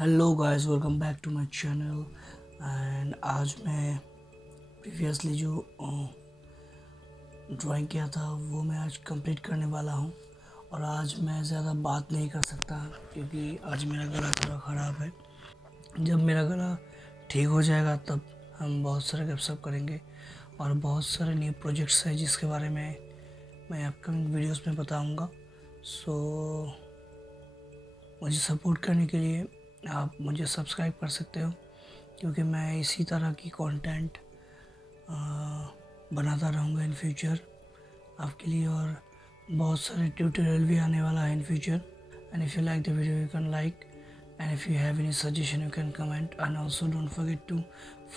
Hello guys, welcome back to my channel. And आज मैं प्रीवियसली जो ड्राइंग किया था वो मैं आज कंप्लीट करने वाला हूँ। और आज मैं ज़्यादा बात नहीं कर सकता क्योंकि आज मेरा गला थोड़ा ख़राब है। जब मेरा गला ठीक हो जाएगा तब हम बहुत सारे गपशप करेंगे और बहुत सारे न्यू प्रोजेक्ट्स हैं जिसके बारे में मैं अपकमिंग वीडियोस में बताऊँगा। सो मुझे सपोर्ट करने के लिए आप मुझे सब्सक्राइब कर सकते हो क्योंकि मैं इसी तरह की कंटेंट बनाता रहूँगा इन फ्यूचर आपके लिए। और बहुत सारे ट्यूटोरियल भी आने वाला है in future. And if you like the video you can like, and if you have any suggestion you can comment, and also don't forget to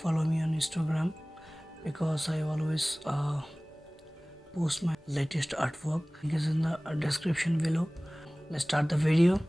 follow me on Instagram because I always post my latest artwork. Link is in the description below. Let's start the video.